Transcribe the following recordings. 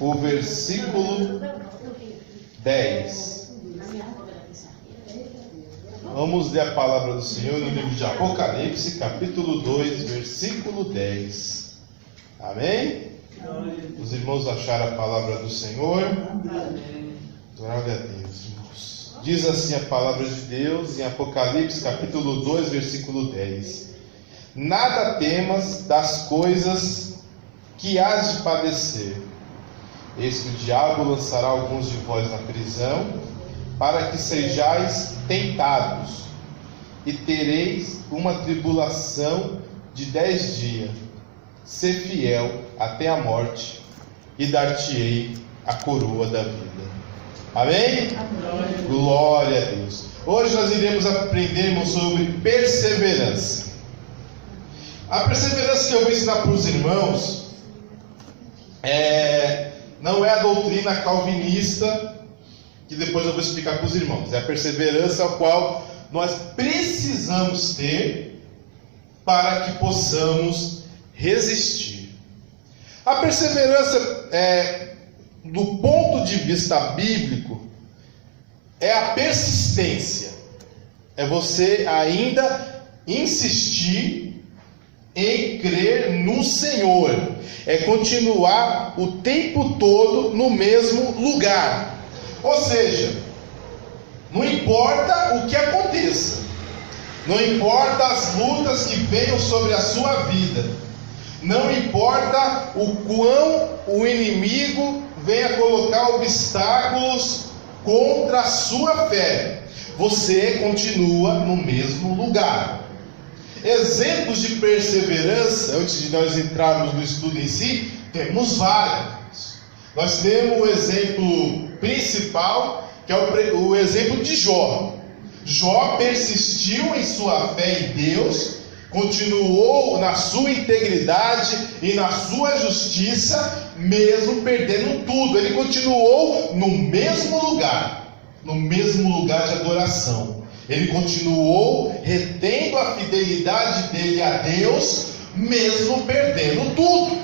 o versículo 10. Vamos ler a palavra do Senhor no livro de Apocalipse, capítulo 2, versículo 10. Amém? Os irmãos acharam a palavra do Senhor? Glória a Deus, irmãos. Diz assim a palavra de Deus em Apocalipse, capítulo 2, versículo 10. Nada temas das coisas que hás de padecer. Eis que o diabo lançará alguns de vós na prisão, para que sejais tentados, e tereis uma tribulação de 10 dias. Sê fiel até a morte, e dar-te-ei a coroa da vida. Amém? Amém? Glória a Deus. Hoje nós iremos aprender sobre perseverança. A perseverança que eu vou ensinar para os irmãos não é a doutrina calvinista, que depois eu vou explicar para os irmãos. É a perseverança a qual nós precisamos ter para que possamos resistir. A perseverança, do ponto de vista bíblico, é a persistência. É você ainda insistir em crer no Senhor. É continuar o tempo todo no mesmo lugar. Ou seja, não importa o que aconteça, não importa as lutas que venham sobre a sua vida, não importa o quão o inimigo venha colocar obstáculos contra a sua fé, você continua no mesmo lugar. Exemplos de perseverança, antes de nós entrarmos no estudo em si, temos vários. Nós temos o exemplo principal, que é o exemplo de Jó. Jó persistiu em sua fé em Deus, continuou na sua integridade e na sua justiça, mesmo perdendo tudo. Ele continuou no mesmo lugar de adoração. Ele continuou retendo a fidelidade dele a Deus, mesmo perdendo tudo.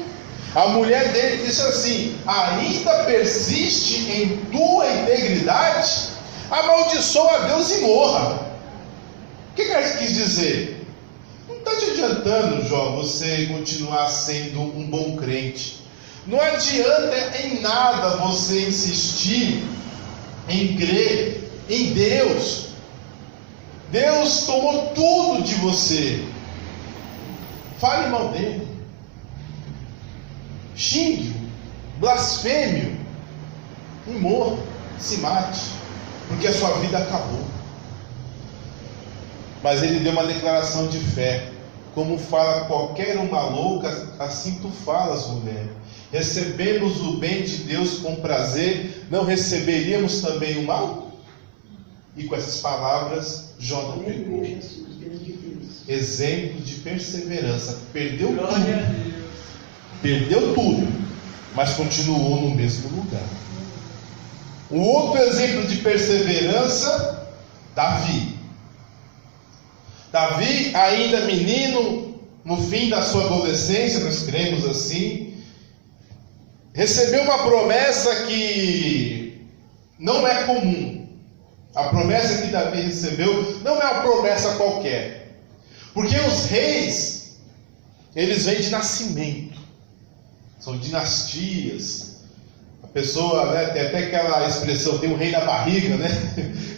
A mulher dele disse assim: ainda persiste em tua integridade? Amaldiçoa a Deus e morra. O que ela quis dizer? Não está te adiantando, Jó, você continuar sendo um bom crente. Não adianta em nada você insistir em crer em Deus. Deus tomou tudo de você. Fale mal dele, xingue-o, blasfeme-o e morra, se mate, porque a sua vida acabou. Mas ele deu uma declaração de fé. Como fala qualquer uma louca, assim tu falas, mulher. Recebemos o bem de Deus com prazer, não receberíamos também o mal? E com essas palavras, Jó não pegou. Exemplo de perseverança. Perdeu tudo, mas continuou no mesmo lugar. Um outro exemplo de perseverança, Davi. Davi, ainda menino, no fim da sua adolescência, nós cremos assim, recebeu uma promessa que não é comum. A promessa que Davi recebeu não é uma promessa qualquer, porque os reis, eles vêm de nascimento, são dinastias. A pessoa, tem até aquela expressão, tem um rei na barriga,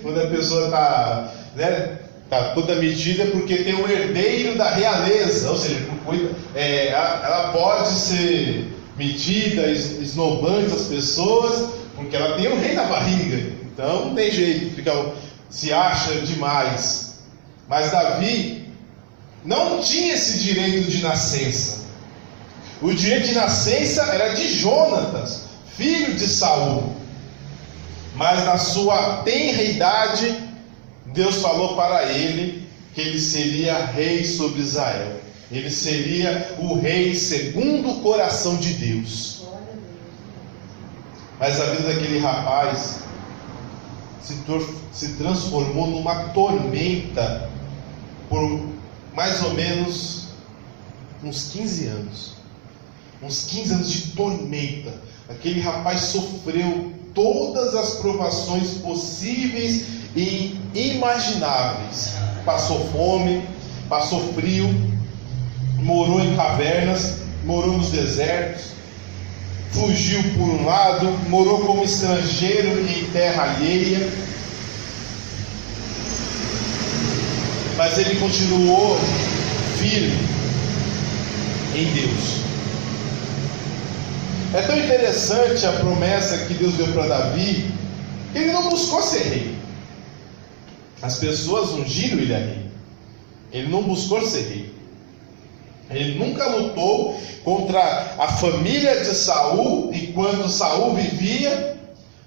quando a pessoa está toda medida porque tem um herdeiro da realeza, ou seja, ela pode ser medida, esnobante as pessoas, porque ela tem um rei na barriga. Então não tem jeito, se acha demais. Mas Davi não tinha esse direito de nascença. O direito de nascença era de Jonatas, filho de Saul. Mas na sua tenra idade, Deus falou para ele que ele seria rei sobre Israel. Ele seria o rei segundo o coração de Deus. Mas a vida daquele rapaz se transformou numa tormenta por mais ou menos uns 15 anos. uns 15 anos de tormenta. Aquele rapaz sofreu todas as provações possíveis e imagináveis. Passou fome, passou frio, morou em cavernas, morou nos desertos, fugiu por um lado, morou como estrangeiro em terra alheia. Mas ele continuou firme em Deus. É tão interessante a promessa que Deus deu para Davi, que ele não buscou ser rei. As pessoas ungiram ele a rei. Ele não buscou ser rei. Ele nunca lutou contra a família de Saul, enquanto Saul vivia,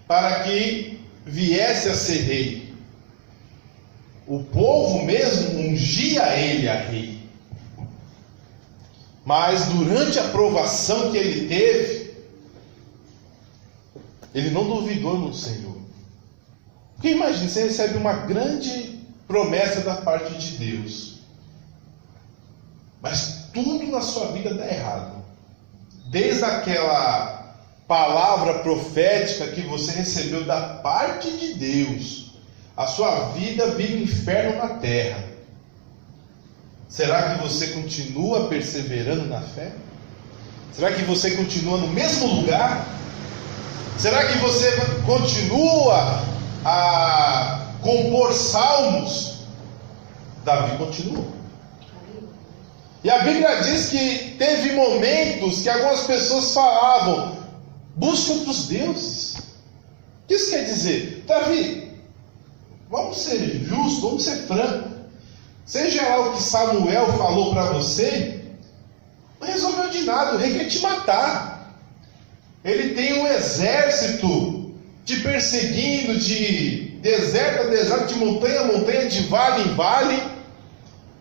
para que viesse a ser rei. O povo mesmo ungia ele a rei. Mas durante a provação que ele teve, ele não duvidou no Senhor. Porque imagine, você recebe uma grande promessa da parte de Deus, mas tudo na sua vida está errado. Desde aquela palavra profética que você recebeu da parte de Deus, a sua vida vira um inferno na terra. Será que você continua perseverando na fé? Será que você continua no mesmo lugar? Será que você continua a compor salmos? Davi continuou. E a Bíblia diz que teve momentos que algumas pessoas falavam: busca outros deuses. O que isso quer dizer? Davi, vamos ser justos, vamos ser francos. Seja lá o que Samuel falou para você, não resolveu de nada. O rei quer te matar. Ele tem um exército te perseguindo de deserto a deserto, de montanha a montanha, de vale em vale.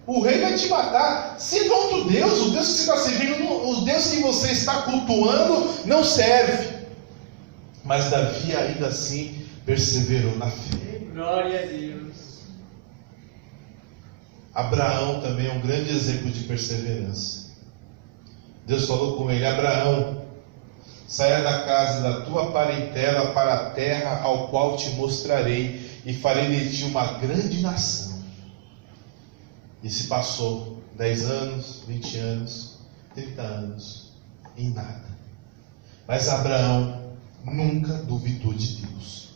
O rei vai te matar. Sirva outro Deus. O Deus que você está servindo, o Deus que você está cultuando, não serve. Mas Davi ainda assim perseverou na fé. Glória a Deus. Abraão também é um grande exemplo de perseverança. Deus falou com ele: Abraão, saia da casa da tua parentela para a terra ao qual te mostrarei, e farei de ti uma grande nação. E se passou 10 anos, 20 anos, 30 anos, em nada. Mas Abraão nunca duvidou de Deus.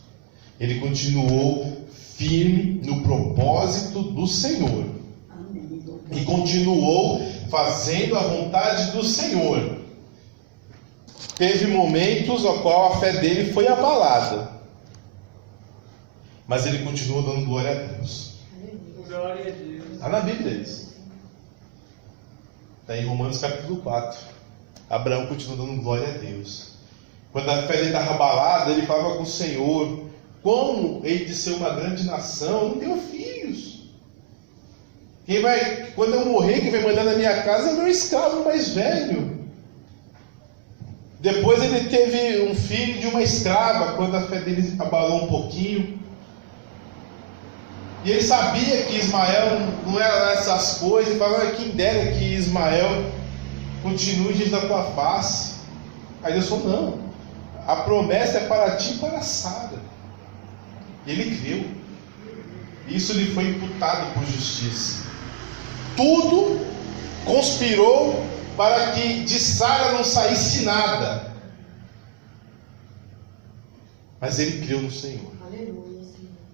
Ele continuou firme no propósito do Senhor. E continuou fazendo a vontade do Senhor. Teve momentos no qual a fé dele foi abalada, mas ele continuou dando glória a Deus. Glória a Deus. Está na Bíblia isso. Está em Romanos capítulo 4. Abraão continuou dando glória a Deus. Quando a fé dele estava abalada, ele falava com o Senhor: como hei de ser uma grande nação? Eu não tenho filhos. Quando eu morrer, quem vai mandar na minha casa é o meu escravo mais velho. Depois ele teve um filho de uma escrava, quando a fé dele abalou um pouquinho. E ele sabia que Ismael não era essas coisas. Ele falava: quem dera que Ismael continue diante da tua face. Aí Deus falou: não, a promessa é para ti e para Sara. E ele creu. Isso lhe foi imputado por justiça. Tudo conspirou para que de Sara não saísse nada. Mas ele creu no Senhor.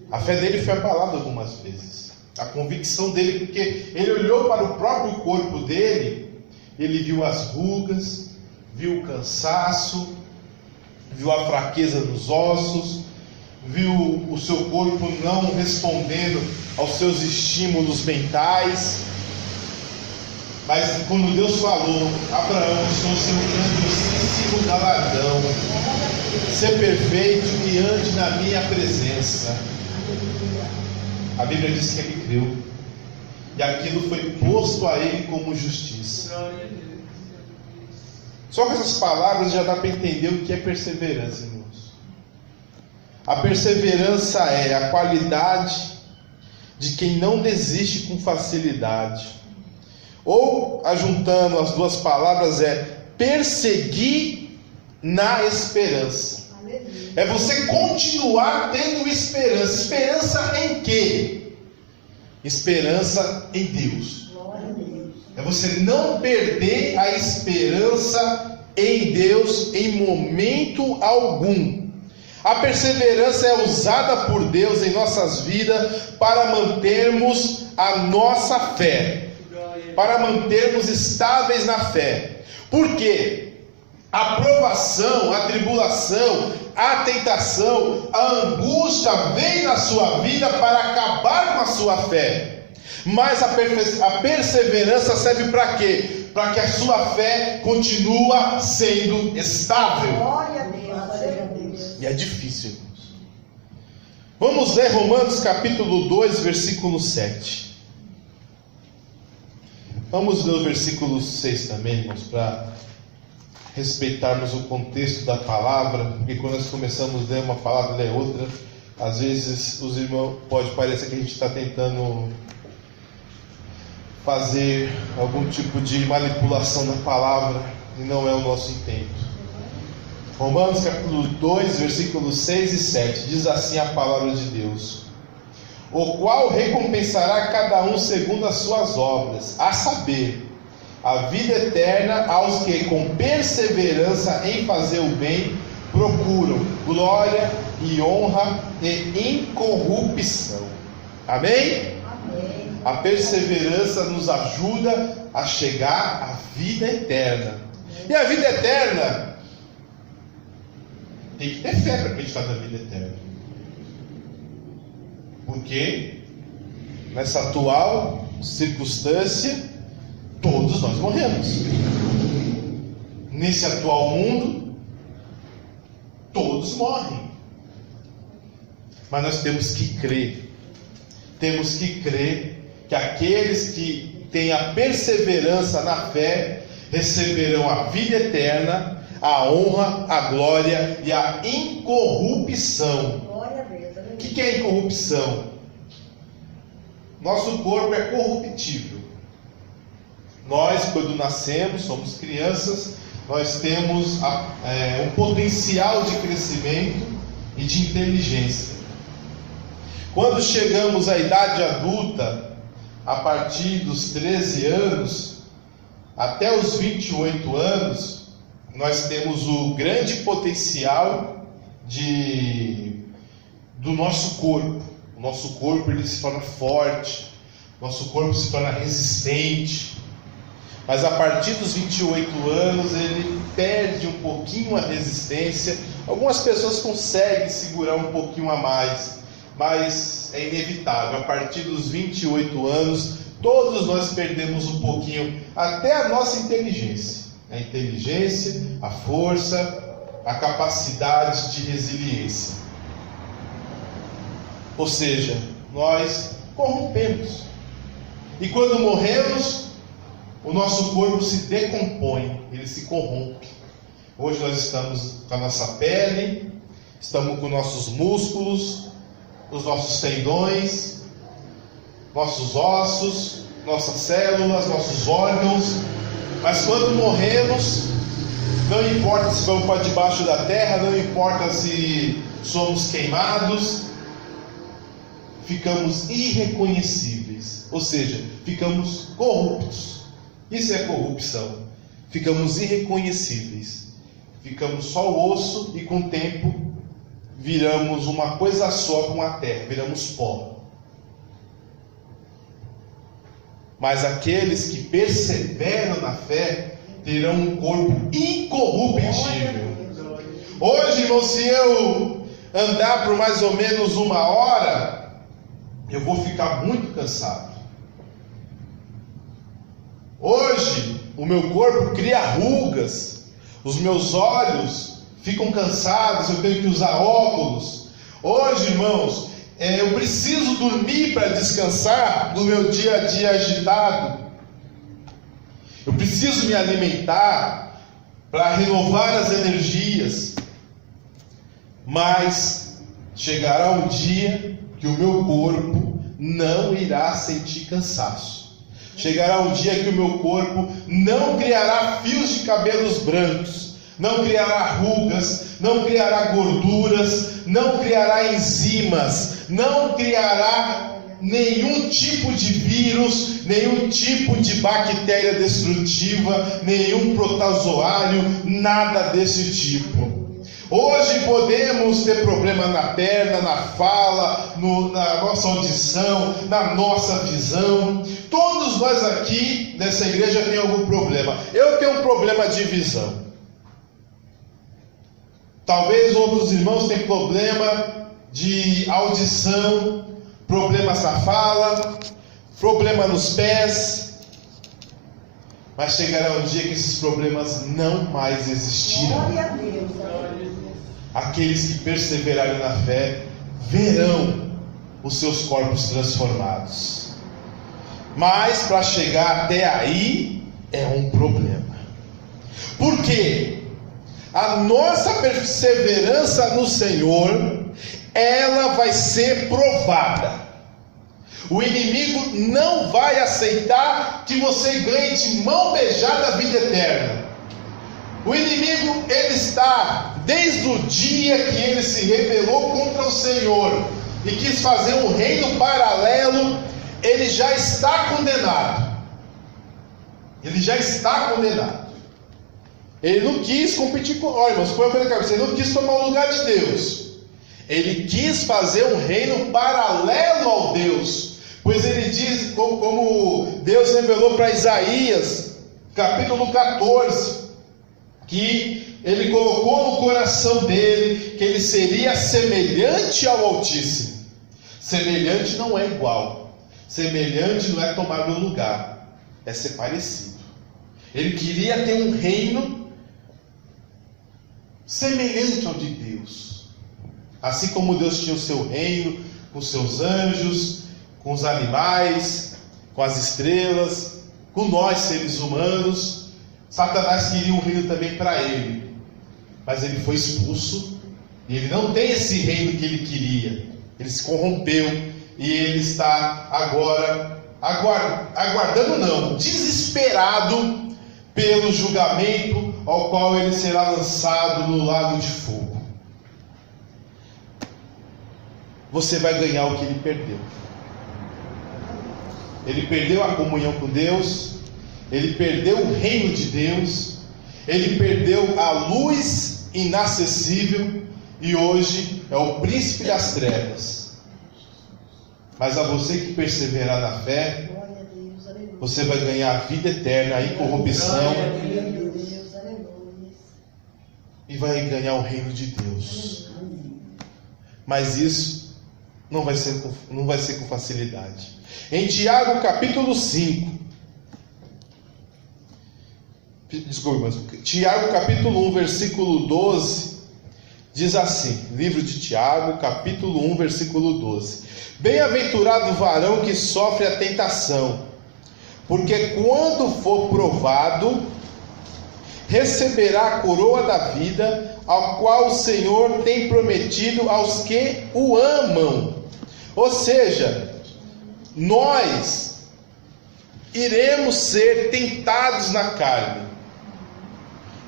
A fé dele foi abalada algumas vezes. A convicção dele, porque ele olhou para o próprio corpo dele, ele viu as rugas, viu o cansaço, viu a fraqueza nos ossos, viu o seu corpo não respondendo aos seus estímulos mentais. Mas quando Deus falou: Abraão, sou seu grandíssimo galardão, ser perfeito e ande na minha presença. A Bíblia diz que ele creu, e aquilo foi posto a ele como justiça. Só com essas palavras já dá para entender o que é perseverança, irmãos. A perseverança é a qualidade de quem não desiste com facilidade. Ou, ajuntando as duas palavras, é perseguir na esperança. É você continuar tendo esperança. Esperança em quê? Esperança em Deus. É você não perder a esperança em Deus em momento algum. A perseverança é usada por Deus em nossas vidas para mantermos a nossa fé, para mantermos estáveis na fé. Por quê? A provação, a tribulação, a tentação, a angústia vem na sua vida para acabar com a sua fé. Mas a perseverança serve para quê? Para que a sua fé continue sendo estável. Glória a Deus. E é difícil, irmãos. Vamos ler Romanos capítulo 2, versículo 7. Vamos ler o versículo 6 também, irmãos, para respeitarmos o contexto da palavra, porque quando nós começamos a ler uma palavra e ler outra, às vezes os irmãos, pode parecer que a gente está tentando fazer algum tipo de manipulação da palavra, e não é o nosso intento. Romanos capítulo 2, versículos 6 e 7, diz assim a palavra de Deus: o qual recompensará cada um segundo as suas obras, a saber, a vida eterna aos que com perseverança em fazer o bem procuram glória e honra e incorrupção. Amém? Amém. A perseverança nos ajuda a chegar à vida eterna. E a vida eterna tem que ter fé para acreditar na vida eterna. Porque nessa atual circunstância, todos nós morremos. Nesse atual mundo, todos morrem. Mas nós temos que crer. Temos que crer que aqueles que têm a perseverança na fé receberão a vida eterna, a honra, a glória e a incorrupção. Glória a Deus. O que é incorrupção? Nosso corpo é corruptível. Nós, quando nascemos, somos crianças, nós temos um potencial de crescimento e de inteligência. Quando chegamos à idade adulta, a partir dos 13 anos até os 28 anos, nós temos o grande potencial do nosso corpo. O nosso corpo ele se torna forte, nosso corpo se torna resistente. Mas a partir dos 28 anos ele perde um pouquinho a resistência. Algumas pessoas conseguem segurar um pouquinho a mais, mas é inevitável. A partir dos 28 anos, todos nós perdemos um pouquinho, até a nossa inteligência. A inteligência, a força, a capacidade de resiliência. Ou seja, nós corrompemos. E quando morremos, o nosso corpo se decompõe, ele se corrompe. Hoje nós estamos com a nossa pele, estamos com nossos músculos, os nossos tendões, nossos ossos, nossas células, nossos órgãos. Mas quando morremos, não importa se vamos para debaixo da terra, não importa se somos queimados, ficamos irreconhecíveis, ou seja, ficamos corruptos. Isso é corrupção. Ficamos irreconhecíveis. Ficamos só o osso e com o tempo viramos uma coisa só com a terra, viramos pó. Mas aqueles que perseveram na fé terão um corpo incorruptível. Hoje, irmão, se eu andar por mais ou menos 1 hora, eu vou ficar muito cansado. Hoje, o meu corpo cria rugas, os meus olhos ficam cansados, eu tenho que usar óculos. Hoje, irmãos, eu preciso dormir para descansar do meu dia a dia agitado. Eu preciso me alimentar para renovar as energias. Mas chegará um dia que o meu corpo não irá sentir cansaço. Chegará um dia que o meu corpo não criará fios de cabelos brancos, não criará rugas, não criará gorduras, não criará enzimas, não criará nenhum tipo de vírus, nenhum tipo de bactéria destrutiva, nenhum protozoário, nada desse tipo. Hoje podemos ter problema na perna, na fala, na nossa audição, na nossa visão. Todos nós aqui nessa igreja tem algum problema. Eu tenho um problema de visão. Talvez outros irmãos tenham problema de audição, problemas na fala, problema nos pés. Mas chegará um dia que esses problemas não mais existirão. Glória a Deus. Aqueles que perseverarem na fé verão os seus corpos transformados. Mas para chegar até aí é um problema. Por quê? A nossa perseverança no Senhor, ela vai ser provada. O inimigo não vai aceitar que você ganhe de mão beijada a vida eterna. O inimigo, ele está, desde o dia que ele se rebelou contra o Senhor e quis fazer um reino paralelo, ele já está condenado. Ele já está condenado. Ele não quis competir com... Olha, irmãos, põe a mão na cabeça. Ele não quis tomar o lugar de Deus. Ele quis fazer um reino paralelo ao Deus. Pois ele diz, como Deus revelou para Isaías, capítulo 14, que ele colocou no coração dele que ele seria semelhante ao Altíssimo. Semelhante não é igual. Semelhante não é tomar meu lugar. É ser parecido. Ele queria ter um reino semelhante ao de Deus. Assim como Deus tinha o seu reino, com seus anjos, com os animais, com as estrelas, com nós seres humanos, Satanás queria um reino também para ele. Mas ele foi expulso, e ele não tem esse reino que ele queria. Ele se corrompeu, e ele está agora aguardando não, desesperado pelo julgamento ao qual ele será lançado no lago de fogo. Você vai ganhar o que ele perdeu. Ele perdeu a comunhão com Deus, ele perdeu o reino de Deus, ele perdeu a luz inacessível e hoje é o príncipe das trevas. Mas a você que perseverar na fé, você vai ganhar a vida eterna, a incorrupção, e vai ganhar o reino de Deus. Mas isso não vai ser com facilidade. Em Tiago capítulo 5, Tiago capítulo 1, versículo 12, diz assim, livro de Tiago, capítulo 1, versículo 12: Bem-aventurado o varão que sofre a tentação, porque quando for provado, receberá a coroa da vida, ao qual o Senhor tem prometido aos que o amam. Ou seja, nós iremos ser tentados na carne,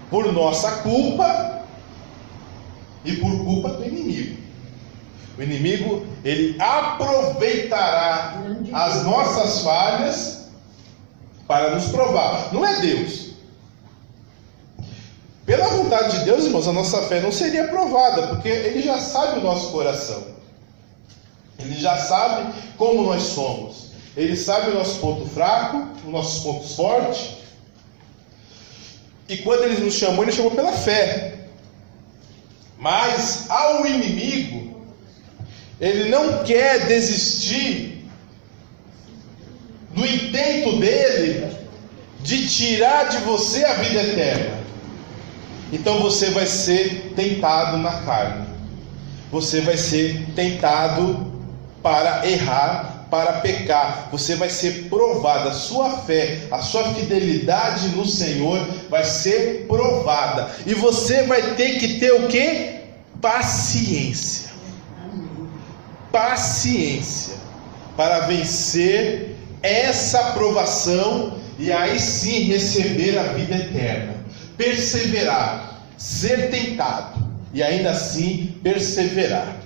por nossa culpa e por culpa do inimigo. O inimigo, ele aproveitará as nossas falhas para nos provar. Não é Deus. Pela vontade de Deus, irmãos, a nossa fé não seria provada, porque ele já sabe o nosso coração. Ele já sabe como nós somos. Ele sabe o nosso ponto fraco, os nossos pontos fortes. E quando ele nos chamou, ele chamou pela fé. Mas ao inimigo, ele não quer desistir do intento dele de tirar de você a vida eterna. Então você vai ser tentado na carne. Você vai ser tentado para errar, para pecar. Você vai ser provado. A sua fé, a sua fidelidade no Senhor vai ser provada. E você vai ter que ter o quê? Paciência. Paciência para vencer essa aprovação e aí sim receber a vida eterna. Perseverar, ser tentado e ainda assim perseverar.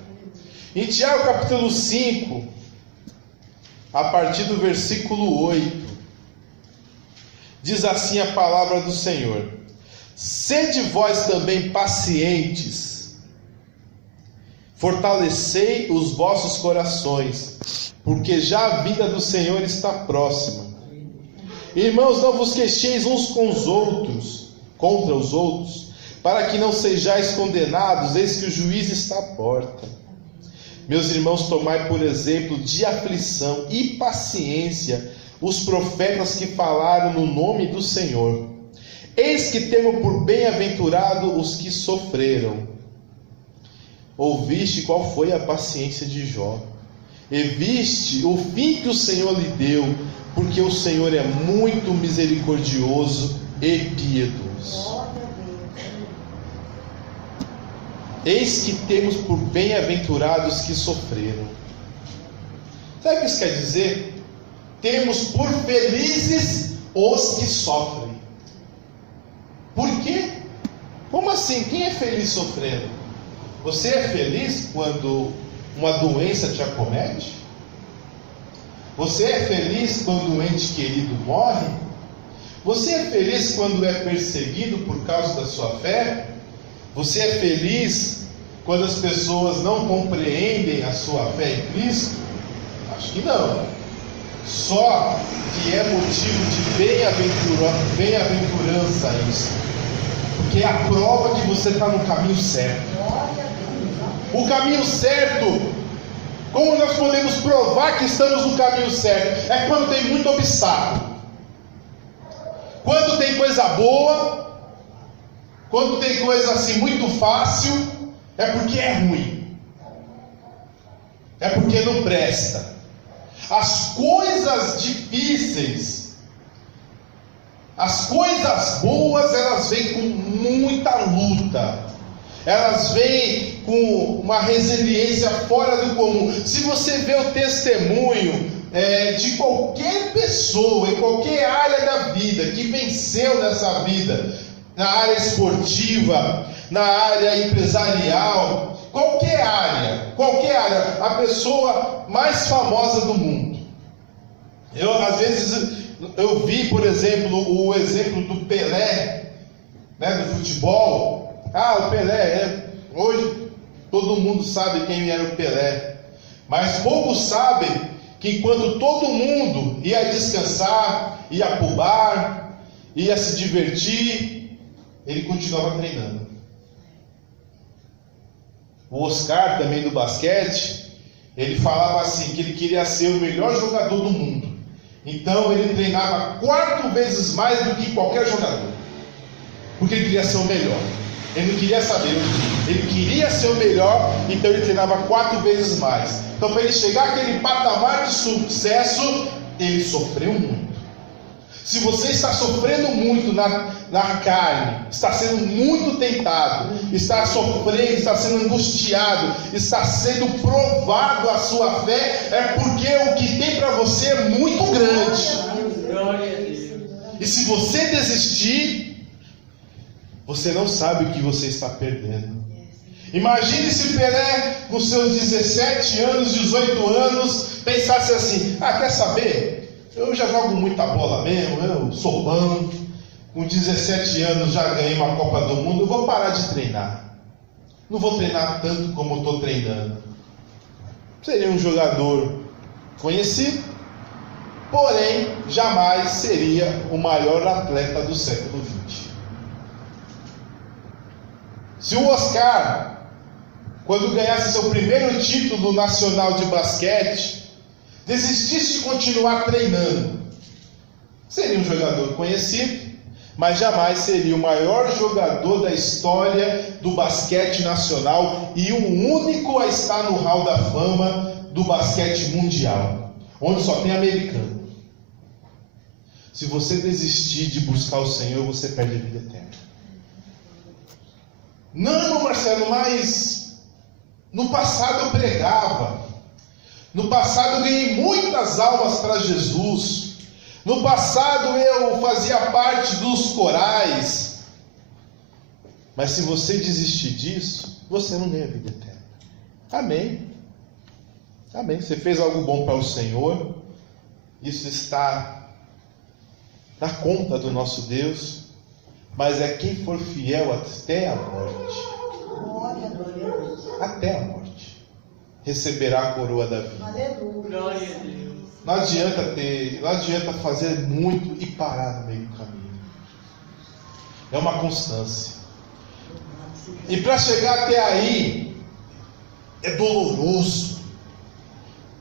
Em Tiago capítulo 5, a partir do versículo 8, diz assim a palavra do Senhor: sede vós também pacientes, fortalecei os vossos corações, porque já a vinda do Senhor está próxima. Irmãos, não vos queixeis uns com os outros, contra os outros, para que não sejais condenados, eis que o juiz está à porta. Meus irmãos, tomai por exemplo de aflição e paciência os profetas que falaram no nome do Senhor. Eis que temo por bem-aventurado os que sofreram. Ouviste qual foi a paciência de Jó, e viste o fim que o Senhor lhe deu, porque o Senhor é muito misericordioso e piedoso. Eis que temos por bem-aventurados que sofreram. Sabe o que isso quer dizer? Temos por felizes os que sofrem. Por quê? Como assim? Quem é feliz sofrendo? Você é feliz quando uma doença te acomete? Você é feliz quando um ente querido morre? Você é feliz quando é perseguido por causa da sua fé? Você é feliz quando as pessoas não compreendem a sua fé em Cristo? Acho que não. Só que é motivo de bem-aventurança isso. Porque é a prova que você está no caminho certo. O caminho certo, como nós podemos provar que estamos no caminho certo? É quando tem muito obstáculo. Quando tem coisa boa, quando tem coisa assim muito fácil, é porque é ruim. É porque não presta. As coisas difíceis, as coisas boas, elas vêm com muita luta. Elas vêm com uma resiliência fora do comum. Se você vê o testemunho de qualquer pessoa, em qualquer área da vida, que venceu nessa vida, na área esportiva, na área empresarial, qualquer área, a pessoa mais famosa do mundo. Às vezes eu vi, por exemplo, o exemplo do Pelé, do futebol. O Pelé, hoje todo mundo sabe quem era o Pelé, mas poucos sabem que enquanto todo mundo ia descansar, ia para o bar, ia se divertir, ele continuava treinando. O Oscar, também do basquete, ele falava assim, que ele queria ser o melhor jogador do mundo. Então ele treinava 4 vezes mais do que qualquer jogador, porque ele queria ser o melhor. Ele não queria saber, ele queria ser o melhor, então ele treinava 4 vezes mais. Então, para ele chegar àquele patamar de sucesso, ele sofreu muito. Se você está sofrendo muito na carne, está sendo muito tentado, está sofrendo, está sendo angustiado, está sendo provado a sua fé, é porque o que tem para você é muito grande. Glória a Deus. E se você desistir, você não sabe o que você está perdendo. Imagine se Pelé, com seus 17 anos, 18 anos, pensasse assim: quer saber? Eu já jogo muita bola mesmo, eu sou bom, com 17 anos já ganhei uma Copa do Mundo, eu vou parar de treinar. Não vou treinar tanto como eu estou treinando. Seria um jogador conhecido, porém jamais seria o maior atleta do século XX. Se o Oscar, quando ganhasse seu primeiro título nacional de basquete, desistisse de continuar treinando, seria um jogador conhecido, mas jamais seria o maior jogador da história do basquete nacional e o único a estar no hall da fama do basquete mundial, onde só tem americano. Se você desistir de buscar o Senhor, você perde a vida eterna. Não, Marcelo, mas no passado eu pregava, No passado eu ganhei muitas almas para Jesus. No passado eu fazia parte dos corais. Mas se você desistir disso, você não ganha vida eterna. Amém. Amém. Você fez algo bom para o Senhor. Isso está na conta do nosso Deus. Mas é quem for fiel até a morte. Até a morte. Receberá a coroa da vida. Glória a Deus. Não adianta fazer muito e parar no meio do caminho. É uma constância. E para chegar até aí, é doloroso.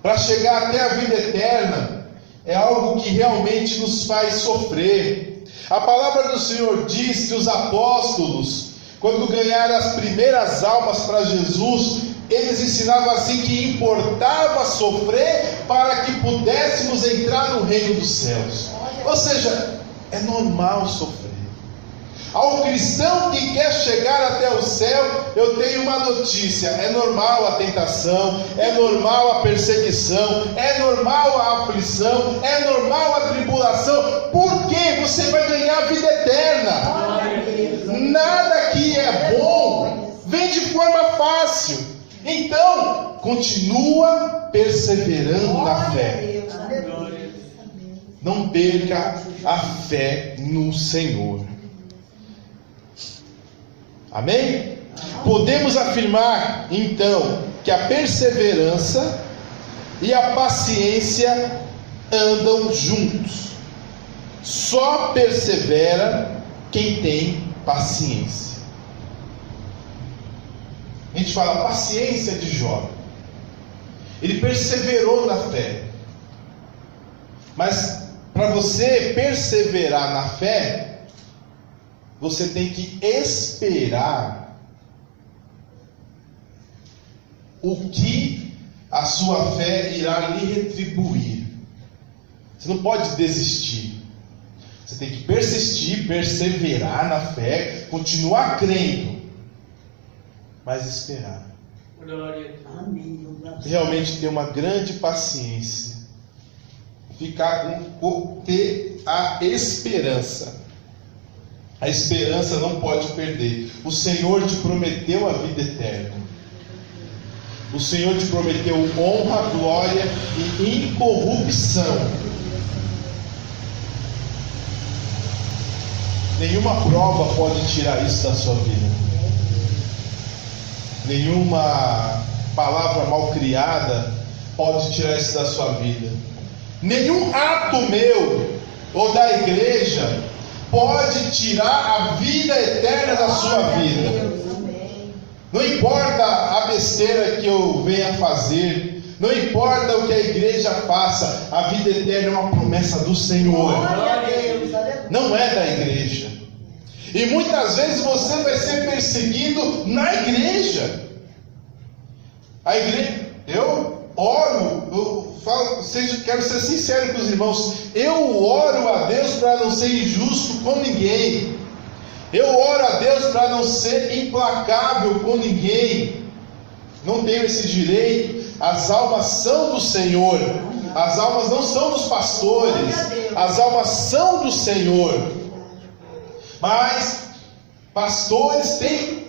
Para chegar até a vida eterna, é algo que realmente nos faz sofrer. A palavra do Senhor diz que os apóstolos, quando ganharam as primeiras almas para Jesus, eles ensinavam assim que importava sofrer para que pudéssemos entrar no reino dos céus. Ou seja, é normal sofrer. Ao cristão que quer chegar até o céu, eu tenho uma notícia: é normal a tentação, é normal a perseguição, é normal a aflição, é normal a tribulação, porque você vai ganhar a vida eterna. Nada que é bom vem de forma fácil. Então, continua perseverando na fé. Não perca a fé no Senhor. Amém? Podemos afirmar, então, que a perseverança e a paciência andam juntos. Só persevera quem tem paciência. A gente fala paciência de Jó. Ele perseverou na fé. Mas para você perseverar na fé, você tem que esperar o que a sua fé irá lhe retribuir. Você não pode desistir. Você tem que persistir, perseverar na fé, continuar crendo, mas esperar. Realmente ter uma grande paciência. Ter a esperança. A esperança não pode perder. O Senhor te prometeu a vida eterna. O Senhor te prometeu honra, glória e incorrupção. Nenhuma prova pode tirar isso da sua vida. Nenhuma palavra mal criada pode tirar isso da sua vida. Nenhum ato meu ou da igreja pode tirar a vida eterna da sua vida. Não importa a besteira que eu venha fazer, não importa o que a igreja faça, a vida eterna é uma promessa do Senhor. Não é da igreja. E muitas vezes você vai ser perseguido na igreja. A igreja, eu oro, quero ser sincero com os irmãos, eu oro a Deus para não ser injusto com ninguém. Eu oro a Deus para não ser implacável com ninguém. Não tenho esse direito. As almas são do Senhor. As almas não são dos pastores. As almas são do Senhor. Mas pastores têm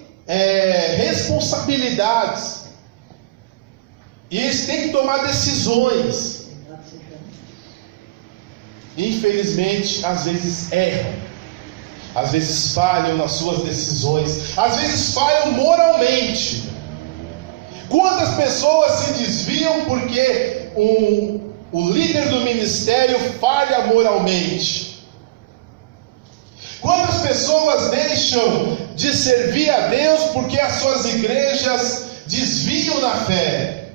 responsabilidades. E eles têm que tomar decisões. Infelizmente, às vezes erram. Às vezes falham nas suas decisões. Às vezes falham moralmente. Quantas pessoas se desviam porque o líder do ministério falha moralmente? Quantas pessoas deixam de servir a Deus porque as suas igrejas desviam na fé?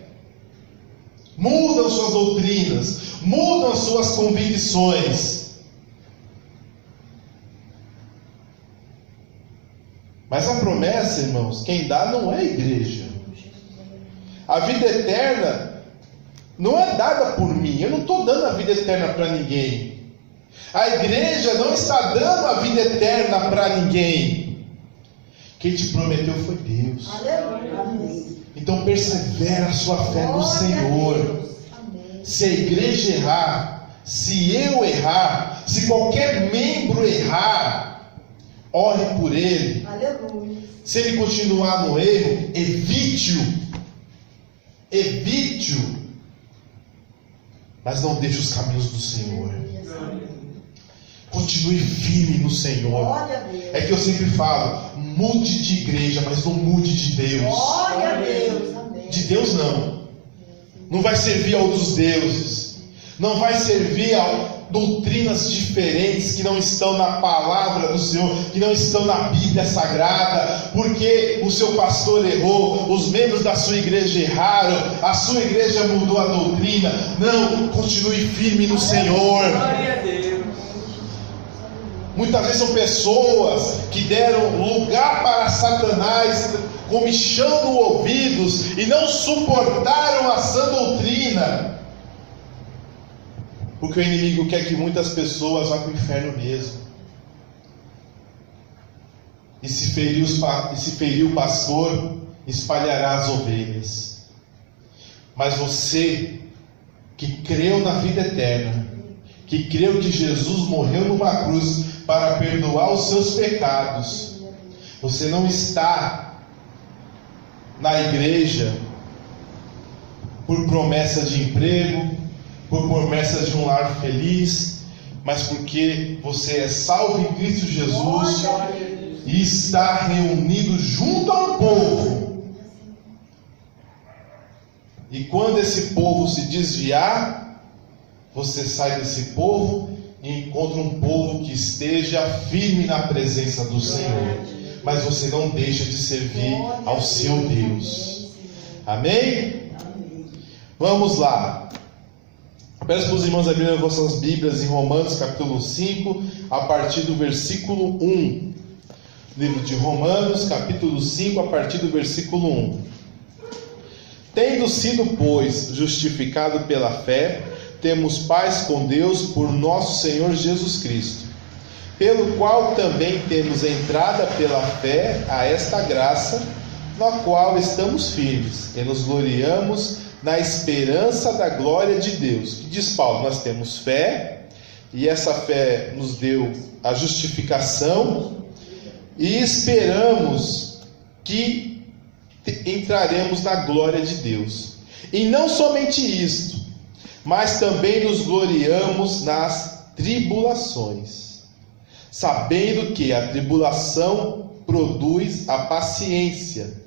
Mudam suas doutrinas, mudam suas convicções. Mas a promessa, irmãos, quem dá não é a igreja. A vida eterna não é dada por mim. Eu não estou dando a vida eterna para ninguém. A igreja não está dando a vida eterna para ninguém. Quem te prometeu foi Deus. Então persevera a sua fé no Senhor. Se a igreja errar, se eu errar, se qualquer membro errar, ore por ele. Aleluia. Se ele continuar no erro, evite-o. Evite-o. Mas não deixe os caminhos do Senhor. Continue firme no Senhor. Glória a Deus. É que eu sempre falo, mude de igreja, mas não mude de Deus. Glória a Deus. Amém. De Deus não. Não vai servir a outros deuses. Não vai servir a doutrinas diferentes que não estão na palavra do Senhor, que não estão na Bíblia Sagrada, porque o seu pastor errou, os membros da sua igreja erraram, a sua igreja mudou a doutrina. Não, continue firme no Senhor. Glória a Deus. Muitas vezes são pessoas que deram lugar para Satanás, comichando ouvidos, e não suportaram a sã doutrina. Porque o inimigo quer que muitas pessoas vá para o inferno mesmo. E se ferir o pastor, espalhará as ovelhas. Mas você que creu na vida eterna, que creu que Jesus morreu numa cruz para perdoar os seus pecados, você não está na igreja por promessa de emprego, por promessa de um lar feliz, mas porque você é salvo em Cristo Jesus e está reunido junto ao povo. E quando esse povo se desviar, você sai desse povo e encontra um povo que esteja firme na presença do Senhor, mas você não deixa de servir ao seu Deus. Amém? Vamos lá. Peço para os irmãos abrirem vossas Bíblias em Romanos capítulo 5, a partir do versículo 1. Livro de Romanos, capítulo 5, a partir do versículo 1. Tendo sido, pois, justificado pela fé, temos paz com Deus por nosso Senhor Jesus Cristo, pelo qual também temos entrada pela fé a esta graça, na qual estamos firmes, e nos gloriamos na esperança da glória de Deus. Que diz Paulo, nós temos fé, e essa fé nos deu a justificação, e esperamos que entraremos na glória de Deus. E não somente isto, mas também nos gloriamos nas tribulações, sabendo que a tribulação produz a paciência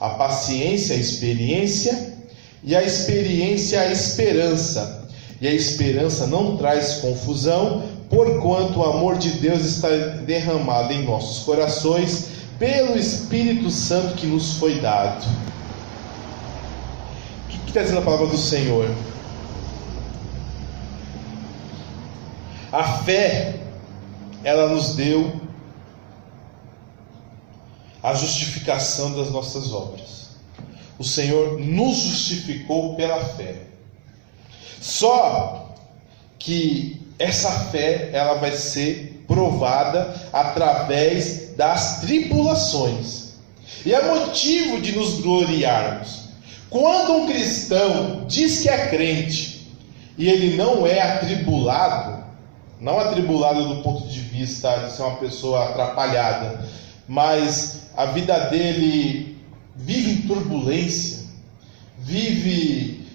a experiência, e a experiência a esperança. E a esperança não traz confusão, porquanto o amor de Deus está derramado em nossos corações pelo Espírito Santo que nos foi dado. O que está dizendo a palavra do Senhor? A fé, ela nos deu a justificação das nossas obras. O Senhor nos justificou pela fé. Só que essa fé, ela vai ser provada através das tribulações. E é motivo de nos gloriarmos. Quando um cristão diz que é crente e ele não é atribulado, não atribulado do ponto de vista de ser uma pessoa atrapalhada, mas a vida dele vive em turbulência, vive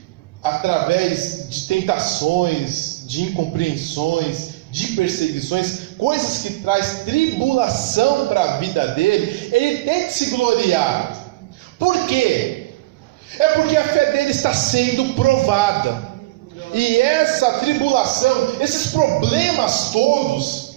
através de tentações, de incompreensões, de perseguições, coisas que traz tribulação para a vida dele, ele tem que se gloriar. Por quê? É porque a fé dele está sendo provada. E essa tribulação, esses problemas todos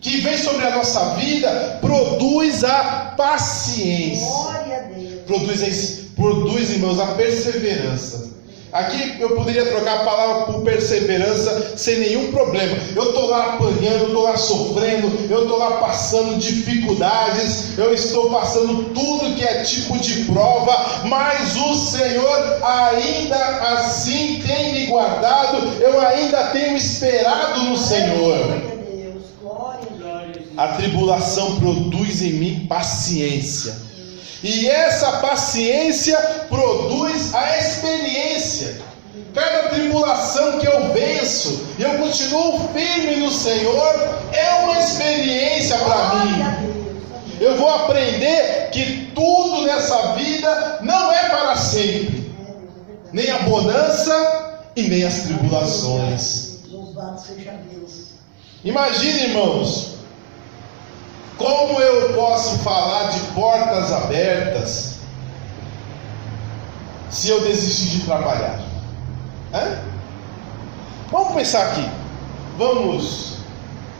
que vem sobre a nossa vida, produz a paciência. Glória a Deus. Produz, irmãos, a perseverança. Aqui eu poderia trocar a palavra por perseverança sem nenhum problema. Eu estou lá apanhando, eu estou lá sofrendo, eu estou lá passando dificuldades, eu estou passando tudo que é tipo de prova, mas o Senhor ainda assim tem me guardado, eu ainda tenho esperado no Senhor. Glória a Deus. Glória a Deus. A tribulação produz em mim paciência. E essa paciência produz a experiência. Cada tribulação que eu venço e eu continuo firme no Senhor é uma experiência para mim. Eu vou aprender que tudo nessa vida não é para sempre, nem a bonança e nem as tribulações. Louvado seja Deus. Imagine, irmãos, como eu posso falar de portas abertas se eu desistir de trabalhar? Vamos pensar aqui.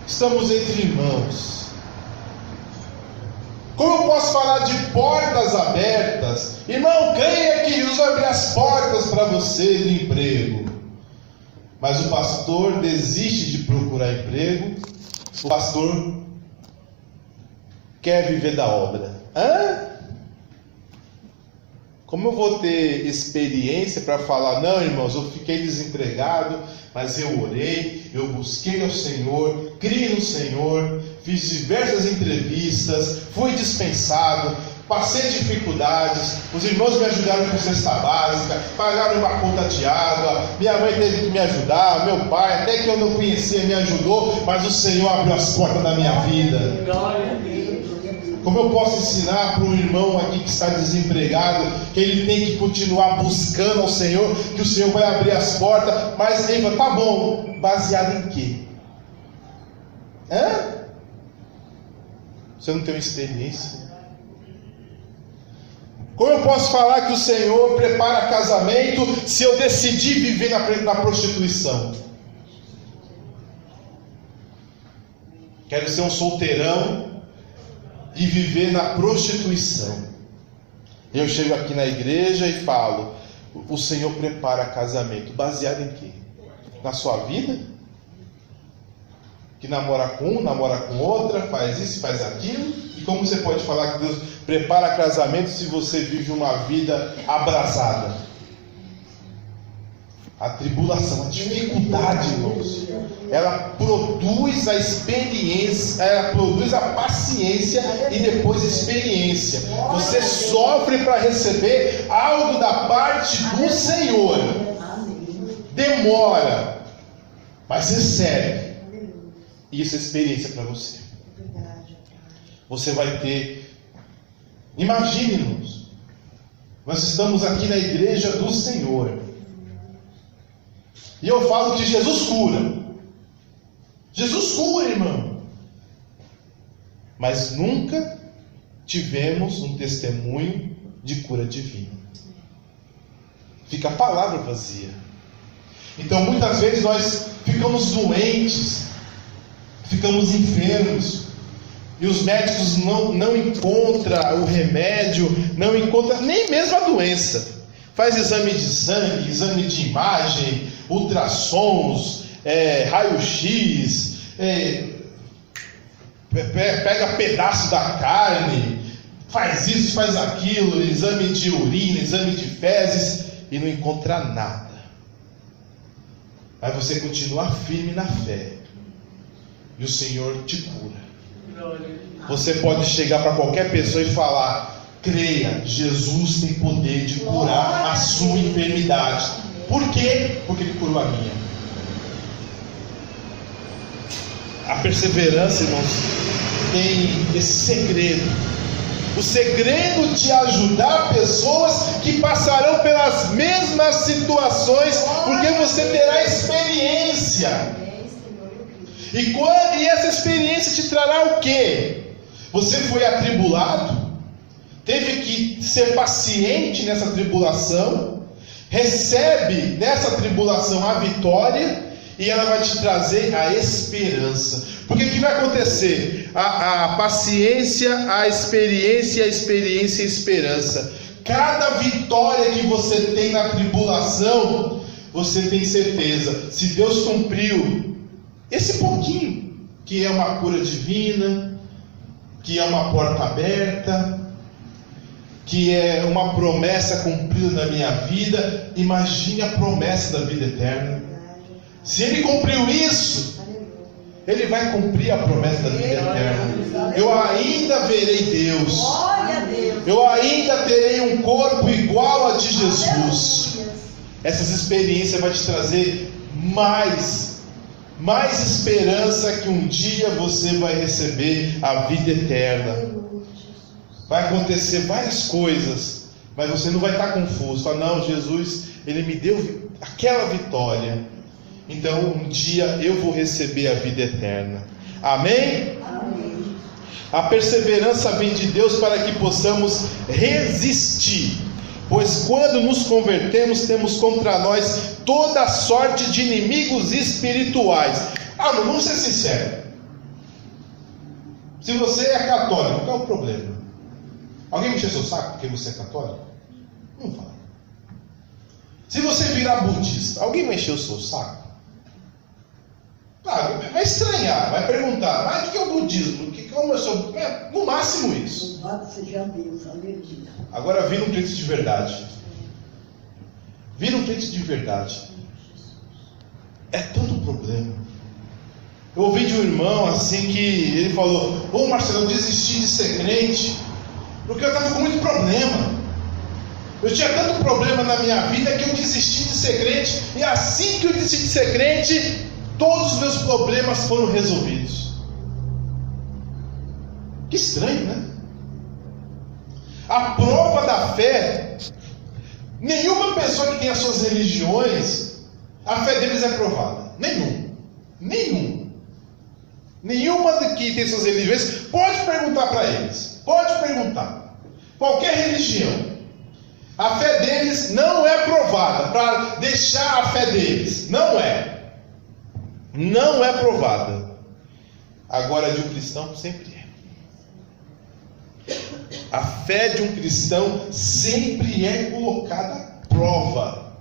Estamos entre irmãos. Como eu posso falar de portas abertas? Irmão, creia que Jesus vai abrir as portas para você de emprego. Mas o pastor desiste de procurar emprego. O pastor quer viver da obra. Como eu vou ter experiência para falar, não, irmãos, eu fiquei desempregado, mas eu orei, eu busquei ao Senhor, criei no Senhor, fiz diversas entrevistas, fui dispensado, passei dificuldades, os irmãos me ajudaram com cesta básica, pagaram uma conta de água, minha mãe teve que me ajudar, meu pai, até que eu não conhecia, me ajudou, mas o Senhor abriu as portas da minha vida. Glória a Deus. Como eu posso ensinar para um irmão aqui que está desempregado, que ele tem que continuar buscando ao Senhor, que o Senhor vai abrir as portas, mas ele fala, tá bom, baseado em quê? Você não tem uma experiência? Como eu posso falar que o Senhor prepara casamento se eu decidir viver na prostituição? Quero ser um solteirão e viver na prostituição. Eu chego aqui na igreja e falo, o Senhor prepara casamento, baseado em quê? Na sua vida? Que namora com um, namora com outra, faz isso, faz aquilo. E como você pode falar que Deus prepara casamento se você vive uma vida abrasada? A tribulação, a dificuldade, irmãos, ela produz a experiência, ela produz a paciência e depois a experiência. Você sofre para receber algo da parte do Senhor. Demora, mas recebe. Isso é experiência para você. Você vai ter. Imagine, irmãos, nós estamos aqui na igreja do Senhor. E eu falo que Jesus cura. Jesus cura, irmão. Mas nunca tivemos um testemunho de cura divina. Fica a palavra vazia. Então muitas vezes nós ficamos doentes, ficamos enfermos, e os médicos não encontram o remédio, não encontram nem mesmo a doença. Faz exame de sangue, exame de imagem, ultrassons, raio-x, pega pedaço da carne, faz isso, faz aquilo, exame de urina, exame de fezes, e não encontra nada. Mas você continua firme na fé, e o Senhor te cura. Você pode chegar para qualquer pessoa e falar, creia, Jesus tem poder de curar a sua enfermidade. Por quê? Porque Ele curou a minha. A perseverança, irmãos, tem esse segredo. O segredo de ajudar pessoas que passarão pelas mesmas situações, porque você terá experiência. E essa experiência te trará o quê? Você foi atribulado, teve que ser paciente nessa tribulação, recebe nessa tribulação a vitória, e ela vai te trazer a esperança. Porque o que vai acontecer? A paciência, a experiência, a esperança. Cada vitória que você tem na tribulação, você tem certeza, se Deus cumpriu esse pouquinho, que é uma cura divina, que é uma porta aberta, que é uma promessa cumprida na minha vida, imagine a promessa da vida eterna. Se Ele cumpriu isso, Ele vai cumprir a promessa da vida eterna. Eu ainda verei Deus. Eu ainda terei um corpo igual a de Jesus. Essas experiências vão te trazer mais esperança que um dia você vai receber a vida eterna. Vai acontecer várias coisas, mas você não vai estar confuso. Fala, não, Jesus, Ele me deu aquela vitória, então um dia eu vou receber a vida eterna. Amém? Amém. A perseverança vem de Deus para que possamos resistir, pois quando nos convertemos, temos contra nós toda sorte de inimigos espirituais. Mas vamos ser sinceros. Se você é católico, qual é o problema? Alguém me encheu seu saco porque você é católico? Não vai. Se você virar budista, alguém vai encher o seu saco? Vai estranhar, vai perguntar, mas o que é o budismo? Como eu sou? No máximo isso. Louvado seja Deus, aleluia. Agora vira um crente de verdade. Vira um crente de verdade. É tanto problema. Eu ouvi de um irmão assim que ele falou: ô Marcelo, eu desisti de ser crente porque eu estava com muito problema. Eu tinha tanto problema na minha vida que eu desisti de ser crente. E assim que eu desisti de ser crente, todos os meus problemas foram resolvidos. Que estranho, né? A prova da fé, nenhuma pessoa que tem as suas religiões, a fé deles é provada. Nenhuma que tem suas religiões, pode perguntar para eles. Pode perguntar. Qualquer religião. A fé deles não é provada para deixar a fé deles. Não é. Não é provada. Agora, de um cristão sempre é. A fé de um cristão sempre é colocada à prova.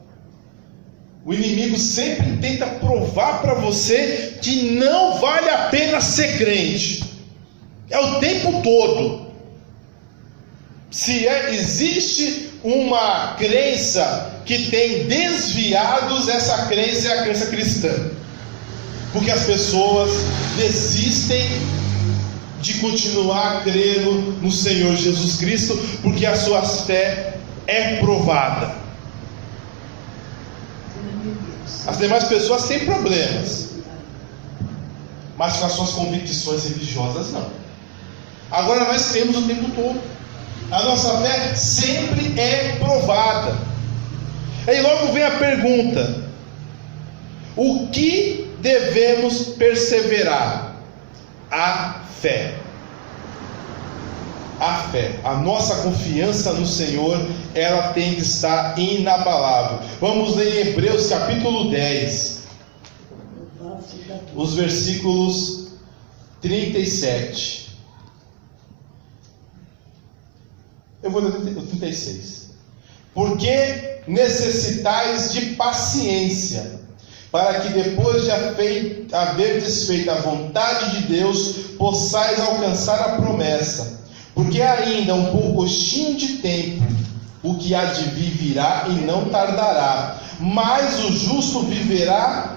O inimigo sempre tenta provar para você que não vale a pena ser crente. É o tempo todo. Existe uma crença que tem desviados, essa crença é a crença cristã. Porque as pessoas desistem de continuar crendo no Senhor Jesus Cristo, porque a sua fé é provada. As demais pessoas têm problemas, mas com as suas convicções religiosas não. Agora nós temos o tempo todo. A nossa fé sempre é provada. Aí logo vem a pergunta: o que devemos perseverar? A fé. A fé, a nossa confiança no Senhor, ela tem que estar inabalável. Vamos ler em Hebreus capítulo 10, os versículos 37. Eu vou ler o 36. Porque necessitais de paciência, para que depois de haver desfeito a vontade de Deus, possais alcançar a promessa. Porque ainda um pouquinho de tempo, o que há de vir virá e não tardará. Mas o justo viverá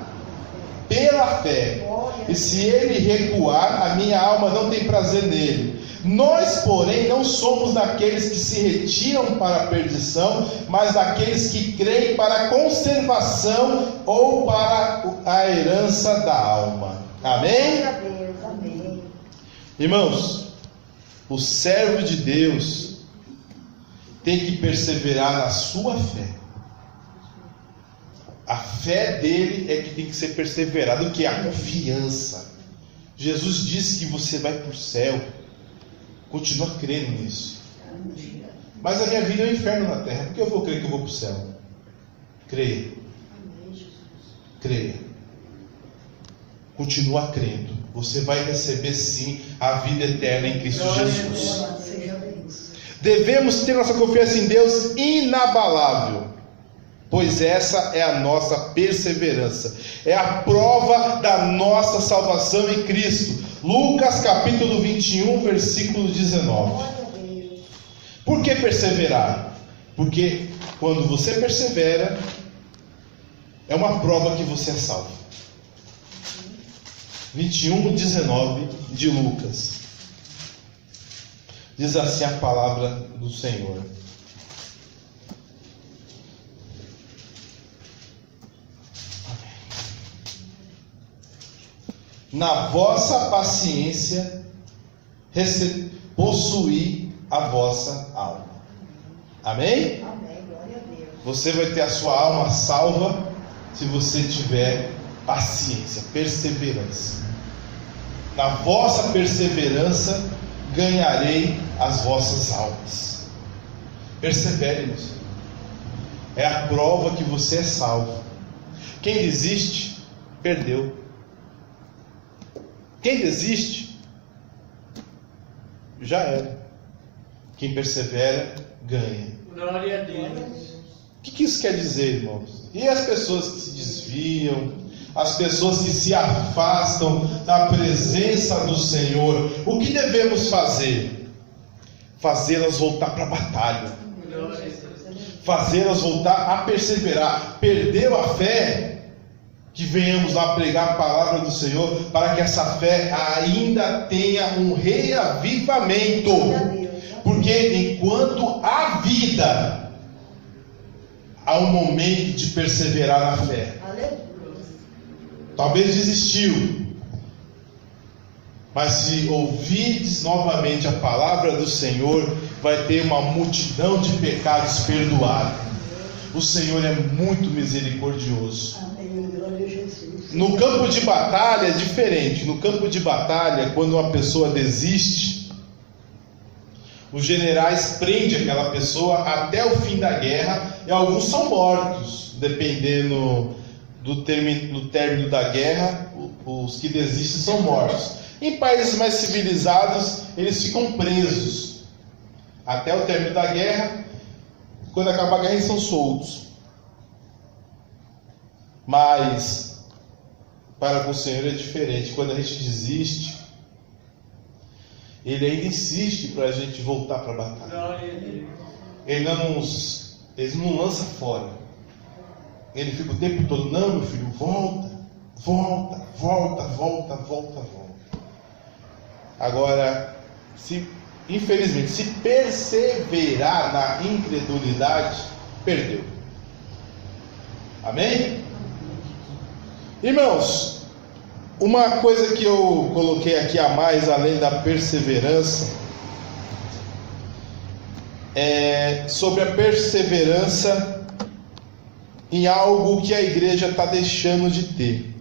pela fé. E se ele recuar, a minha alma não tem prazer nele. Nós, porém, não somos daqueles que se retiram para a perdição, mas daqueles que creem para a conservação ou para a herança da alma. Amém? Amém. Irmãos, o servo de Deus tem que perseverar na sua fé. A fé dele é que tem que ser perseverada, o que é a confiança. Jesus disse que você vai para o céu. Continua crendo nisso. Mas a minha vida é um inferno na terra. Por que eu vou crer que eu vou para o céu? Creia. Creia. Continua crendo. Você vai receber sim a vida eterna em Cristo Jesus. Devemos ter nossa confiança em Deus inabalável, pois essa é a nossa perseverança. É a prova da nossa salvação em Cristo. Lucas capítulo 21, versículo 19. Por que perseverar? Porque quando você persevera, é uma prova que você é salvo. 21, 19 de Lucas. Diz assim a palavra do Senhor. na vossa paciência, possuir a vossa alma. Amém? Amém. Glória a Deus. Você vai ter a sua alma salva se você tiver paciência, perseverança. Na vossa perseverança ganharei as vossas almas. Persevere nisso. É a prova que você é salvo. Quem desiste, perdeu. Quem desiste, já era. Quem persevera, ganha. Glória a Deus. O que isso quer dizer, irmãos? E as pessoas que se desviam, as pessoas que se afastam da presença do Senhor, o que devemos fazer? Fazê-las voltar para a batalha. Glória a Deus. Fazê-las voltar a perseverar. Perdeu a fé? Que venhamos lá pregar a palavra do Senhor, para que essa fé ainda tenha um reavivamento. Porque enquanto há vida, há um momento de perseverar na fé. Aleluia. Talvez desistiu, mas se ouvirdes novamente a palavra do Senhor, vai ter uma multidão de pecados perdoados. O Senhor é muito misericordioso. Amém. Glória a Jesus. No campo de batalha é diferente. No campo de batalha, quando uma pessoa desiste, os generais prendem aquela pessoa até o fim da guerra, e alguns são mortos, dependendo do término da guerra. Os que desistem são mortos. Em países mais civilizados, eles ficam presos até o término da guerra. Quando acaba a guerra, eles são soltos. Mas para com o Senhor é diferente. Quando a gente desiste, Ele ainda insiste para a gente voltar para a batalha. Glória a Deus. Ele não lança fora. Ele fica o tempo todo: não, meu filho, volta, volta, volta, volta, volta, volta. Agora, infelizmente, se perseverar na incredulidade, perdeu. Amém? Irmãos, uma coisa que eu coloquei aqui a mais, além da perseverança, é sobre a perseverança em algo que a igreja está deixando de ter.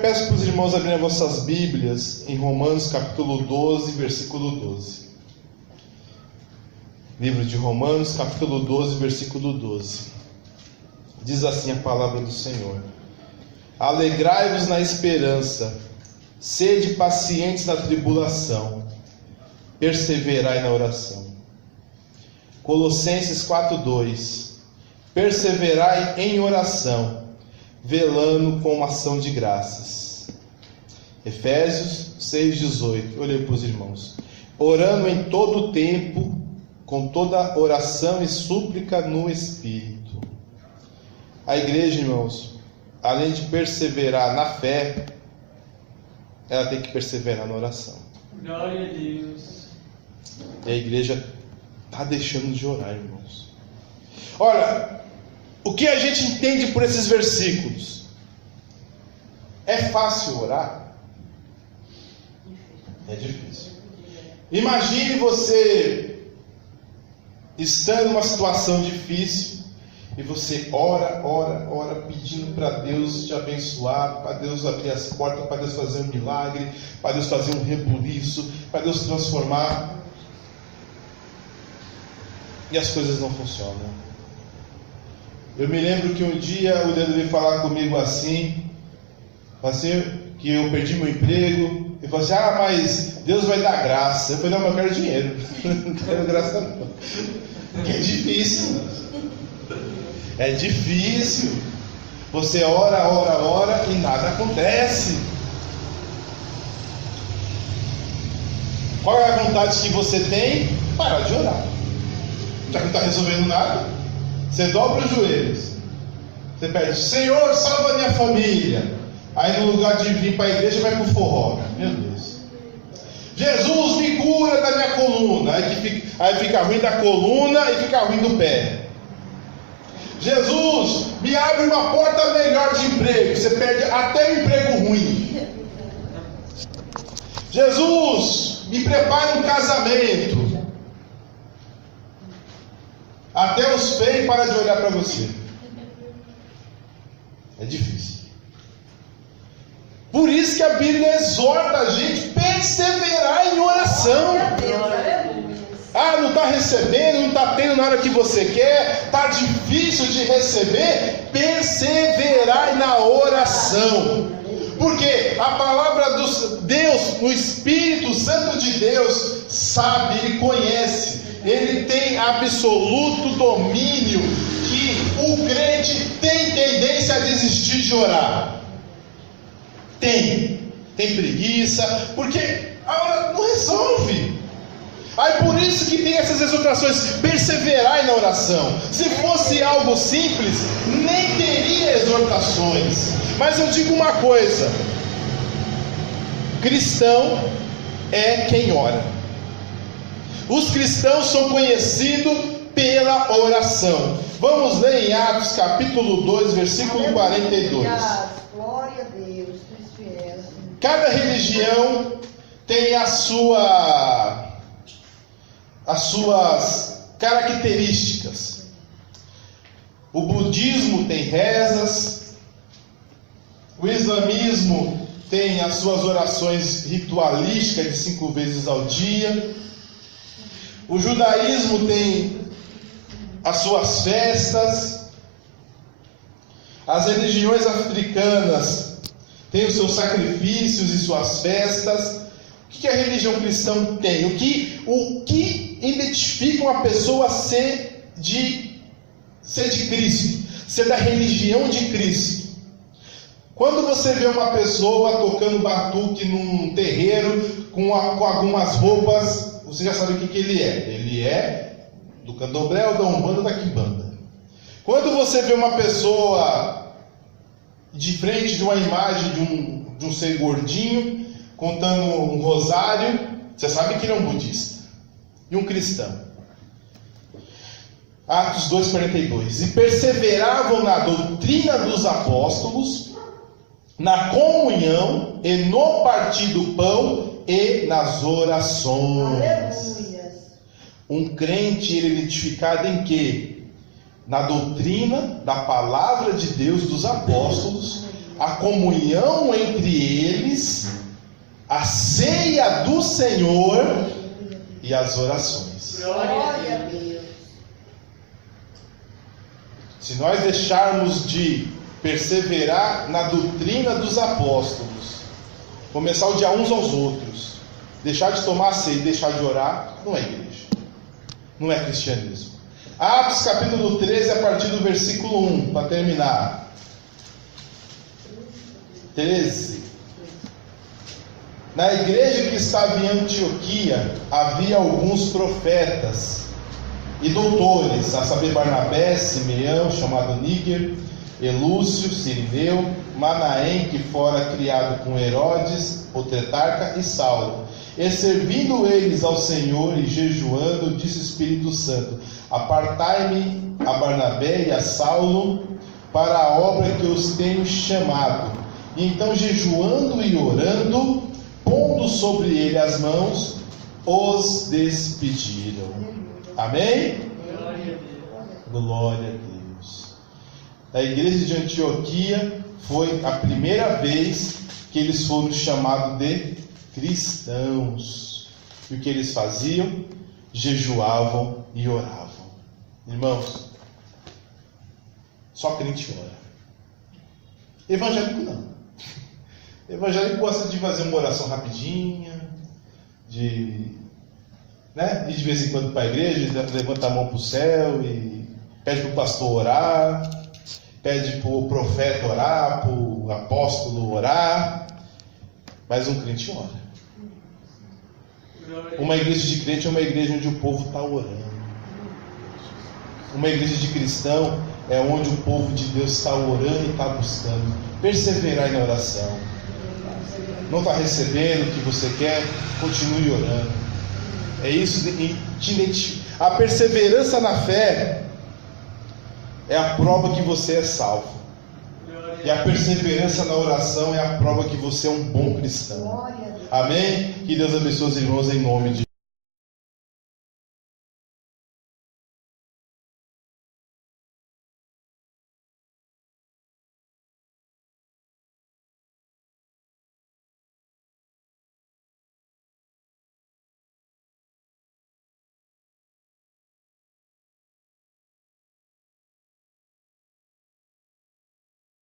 Peço para os irmãos abrirem as vossas Bíblias em Romanos capítulo 12, versículo 12. Livro de Romanos capítulo 12, versículo 12. Diz assim a palavra do Senhor: alegrai-vos na esperança, sede pacientes na tribulação, perseverai na oração. Colossenses 4:2. Perseverai em oração, velando com ação de graças. Efésios 6:18. Olhei para os irmãos: orando em todo o tempo, com toda oração e súplica no Espírito. A igreja, irmãos, além de perseverar na fé, ela tem que perseverar na oração. Glória a Deus. E a igreja está deixando de orar, irmãos. Olha, o que a gente entende por esses versículos? É fácil orar? É difícil. Imagine você estando numa situação difícil e você ora, pedindo para Deus te abençoar, para Deus abrir as portas, para Deus fazer um milagre, para Deus fazer um rebuliço, para Deus transformar. E as coisas não funcionam. Eu me lembro que um dia o Leandro veio falar comigo assim, que eu perdi meu emprego. Ele falou assim: mas Deus vai dar graça. Eu falei: não, mas eu quero dinheiro. Não quero graça não. Porque é difícil. É difícil. Você ora e nada acontece. Qual é a vontade que você tem? Parar de orar. Já que não está resolvendo nada, você dobra os joelhos. Você pede: Senhor, salva a minha família. Aí no lugar de vir para a igreja, vai para o forró. Meu Deus. Jesus, me cura da minha coluna. Aí fica ruim da coluna e fica ruim do pé. Jesus, me abre uma porta melhor de emprego. Você perde até um emprego ruim. Jesus, me prepara um casamento. Até os feios param de olhar para você. É difícil. Por isso que a Bíblia exorta a gente a perseverar em oração. Ah, não está recebendo, não está tendo na hora que você quer, está difícil de receber. Perseverai na oração. Porque a palavra do Deus, o Espírito Santo de Deus, sabe, Ele conhece, Ele tem absoluto domínio que o crente tem tendência a desistir de orar. Tem preguiça, porque a hora não resolve. Aí por isso que tem essas exortações, perseverai na oração. Se fosse algo simples, nem teria exortações. Mas eu digo uma coisa: cristão é quem ora. Os cristãos são conhecidos pela oração. Vamos ler em Atos capítulo 2, versículo 42. Glória a Deus, Cristo fiel. Cada religião tem as suas características. O budismo tem rezas, o islamismo tem as suas orações ritualísticas de 5 vezes ao dia, o judaísmo tem as suas festas, as religiões africanas têm os seus sacrifícios e suas festas. O que a religião cristã tem? O que identifica uma pessoa ser de Cristo, ser da religião de Cristo? Quando você vê uma pessoa tocando batuque num terreiro com algumas roupas, você já sabe o que ele é. Ele é do candomblé ou da umbanda ou da quimbanda. Quando você vê uma pessoa de frente de uma imagem de um ser gordinho contando um rosário, você sabe que ele é um budista e um cristão. Atos 2,42. E perseveravam na doutrina dos apóstolos, na comunhão e no partir do pão e nas orações. Aleluia. Um crente, ele é identificado em quê? Na doutrina da palavra de Deus dos apóstolos, a comunhão entre eles, a ceia do Senhor e as orações. Glória a Deus. Se nós deixarmos de perseverar na doutrina dos apóstolos, começar a odiar uns aos outros, deixar de tomar ceia e deixar de orar, não é igreja, não é cristianismo. Atos capítulo 13, a partir do versículo 1, para terminar. 13. Na igreja que estava em Antioquia, havia alguns profetas e doutores, a saber Barnabé, Simeão, chamado Níger, Elúcio, Cirineu, Manaém, que fora criado com Herodes, o tetrarca, e Saulo. E servindo eles ao Senhor e jejuando, disse o Espírito Santo: apartai-me a Barnabé e a Saulo para a obra que os tenho chamado. E então, jejuando e orando, pondo sobre ele as mãos, os despediram. Amém? Glória a Deus. Glória a Deus. A igreja de Antioquia foi a primeira vez que eles foram chamados de cristãos. E o que eles faziam? Jejuavam e oravam. Irmãos, só crente ora. Evangélico não. Evangélico gosta de fazer uma oração rapidinha, de vez em quando para a igreja, levanta a mão para o céu e pede para o pastor orar, pede para o profeta orar, para o apóstolo orar, mas um crente ora. Uma igreja de crente é uma igreja onde o povo está orando. Uma igreja de cristão é onde o povo de Deus está orando e está buscando. Perseverar na oração. Não está recebendo o que você quer? Continue orando. É isso, a perseverança na fé é a prova que você é salvo. E a perseverança na oração é a prova que você é um bom cristão. Glória a Deus. Amém? Que Deus abençoe os irmãos em nome de